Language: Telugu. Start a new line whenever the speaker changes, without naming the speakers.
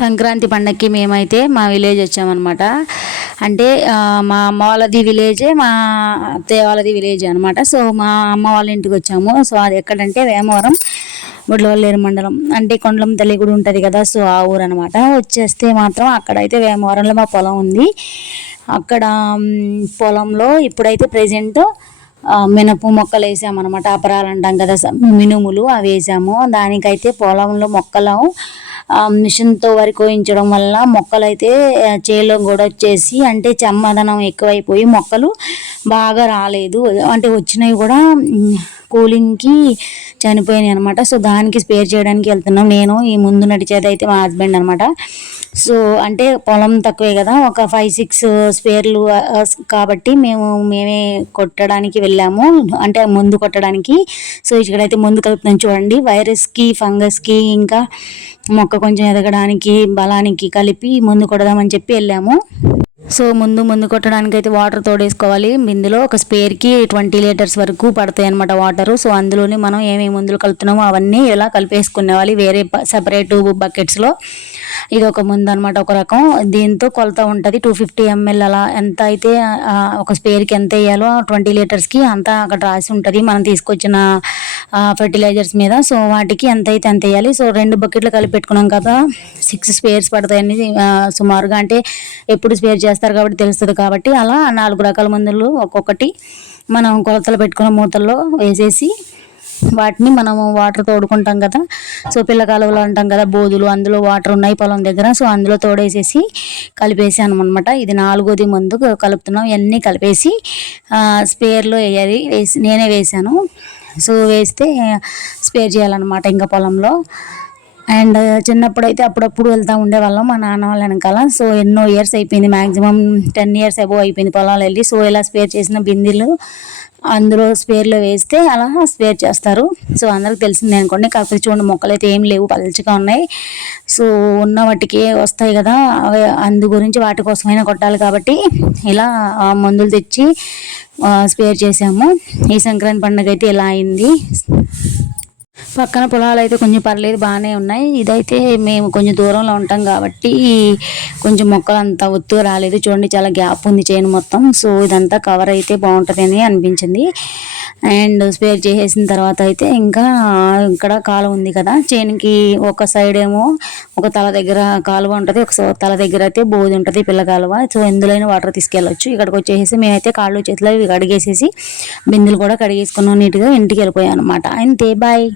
సంక్రాంతి పండగకి మేమైతే మా విలేజ్ వచ్చామన్నమాట. అంటే మా అమ్మ వాళ్ళది విలేజే మా అత్తయ్య వాళ్ళది విలేజ్ అనమాట సో మా అమ్మ వాళ్ళ ఇంటికి వచ్చాము. సో అది ఎక్కడంటే వేమవరం బుడ్లవల్లేరు మండలం. అంటే కొండలం తల్లి గుడి ఉంటుంది కదా సో ఆ ఊరు అనమాట వచ్చేస్తే మాత్రం అక్కడైతే వేమవరంలో మా పొలం ఉంది. అక్కడ పొలంలో ఇప్పుడైతే ప్రజెంట్ మినపు మొక్కలు వేసామన్నమాట. అపరాలు అంటాం కదా మినుములు అవి వేసాము. దానికైతే పొలంలో మొక్కలు మిషన్తో వరి కోయించడం వల్ల మొక్కలు అయితే చేలో కూడా వచ్చేసి అంటే చెమ్మదనం ఎక్కువైపోయి మొక్కలు బాగా రాలేదు. అంటే వచ్చినవి కూడా కూలింగ్కి చనిపోయినాయి అనమాట సో దానికి స్పేర్ చేయడానికి వెళ్తున్నాం. నేను ఈ ముందు నడిచేది అయితే మా హస్బెండ్ అనమాట సో అంటే పొలం తక్కువే కదా. ఒక ఫైవ్ సిక్స్ స్పేర్లు కాబట్టి మేము మేమే కొట్టడానికి వెళ్ళాము. అంటే ముందు కొట్టడానికి. సో ఇక్కడైతే ముందు కలుపుతున్నాం చూడండి వైరస్కి ఫంగస్కి ఇంకా మొక్క కొంచెం ఎదగడానికి బలానికి కలిపి ముందు కొడదామని చెప్పి వెళ్ళాము. సో ముందు ముందు కొట్టడానికి అయితే వాటర్ తోడేసుకోవాలి. ఇందులో ఒక స్పేర్కి ట్వంటీ లీటర్స్ వరకు పడతాయి అనమాట వాటర్. సో అందులోనే మనం ఏమేమి మందులు కలుపుతున్నామో అవన్నీ ఇలా కలిపేసుకునేవాలి. వేరే సపరేట్ బకెట్స్లో. ఇది ఒక ముందు అనమాట ఒక రకం. దీంతో కొలత ఉంటుంది. టూ ఫిఫ్టీ ఎంఎల్ అలా ఎంత అయితే ఒక స్పేర్కి ఎంత వేయాలో ట్వంటీ లీటర్స్కి అంతా అక్కడ రాసి ఉంటుంది. మనం తీసుకొచ్చిన ఫెర్టిలైజర్స్ మీద. సో వాటికి ఎంత అయితే అంత వేయాలి. సో రెండు బకెట్లు కలిపి పెట్టుకున్నాం కదా. సిక్స్ స్పేర్స్ పడతాయని సుమారుగా అంటే ఎప్పుడు స్పేర్ చేస్తారు కాబట్టి తెలుస్తుంది కాబట్టి అలా నాలుగు రకాల మందులు ఒక్కొక్కటి మనం కొలతలు పెట్టుకున్న మూతల్లో వేసేసి వాటిని మనం వాటర్ తోడుకుంటాం కదా. సో పిల్ల కాలువలు అంటాం కదా బోధులు అందులో వాటర్ ఉన్నాయి పొలం దగ్గర. సో అందులో తోడేసేసి కలిపేసాను అనమాట ఇది నాలుగోది మందు కలుపుతున్నాం. ఇవన్నీ కలిపేసి స్పేర్లో వేయాలి. వేసి నేనే వేసాను సో వేస్తే స్పేర్ చేయాలన్నమాట ఇంకా పొలంలో. అండ్ చిన్నప్పుడు అయితే అప్పుడప్పుడు వెళ్తూ ఉండేవాళ్ళం మా నాన్న వాళ్ళ వెనకాల. సో ఎన్నో ఇయర్స్ అయిపోయింది మ్యాక్సిమం టెన్ ఇయర్స్ అబోవ్ అయిపోయింది పొలాలు వెళ్ళి. సో ఇలా స్పేర్ చేసిన బిందెలు అందులో స్పేర్లో వేస్తే అలా స్పేర్ చేస్తారు. సో అందరికి తెలిసిందే అనుకోండి కాకపోతే చూడండి మొక్కలు అయితే ఏం లేవు పలుచగా ఉన్నాయి. సో ఉన్న వాటికి వస్తాయి కదా అవి అందు గురించి వాటి కోసమైనా కొట్టాలి కాబట్టి ఇలా ఆ మందులు తెచ్చి స్పేర్ చేసాము ఈ సంక్రాంతి పండుగ అయితే ఇలా అయింది. పక్కన పొలాలు అయితే కొంచెం పర్లేదు బాగానే ఉన్నాయి. ఇదైతే మేము కొంచెం దూరంలో ఉంటాం కాబట్టి కొంచెం మొక్కలు అంత ఒత్తుగా రాలేదు. చూడండి చాలా గ్యాప్ ఉంది చేను మొత్తం. సో ఇదంతా కవర్ అయితే బాగుంటుంది అని అనిపించింది. అండ్ స్పేర్ చేసేసిన తర్వాత అయితే ఇంకా ఇక్కడ కాలువ ఉంది కదా చేనుకి ఒక సైడ్ ఏమో ఒక తల దగ్గర కాలువ ఉంటుంది ఒక తల దగ్గర అయితే బోధి ఉంటుంది పిల్ల కాలువ. సో ఎందులోనే వాటర్ తీసుకెళ్ళొచ్చు. ఇక్కడికి వచ్చేసి మేమైతే కాళ్ళు చేతులు ఇవి కడిగేసేసి బిందెలు కూడా కడిగేసుకున్నాం నీట్గా ఇంటికి వెళ్ళిపోయాం అనమాట అంతే బాయ్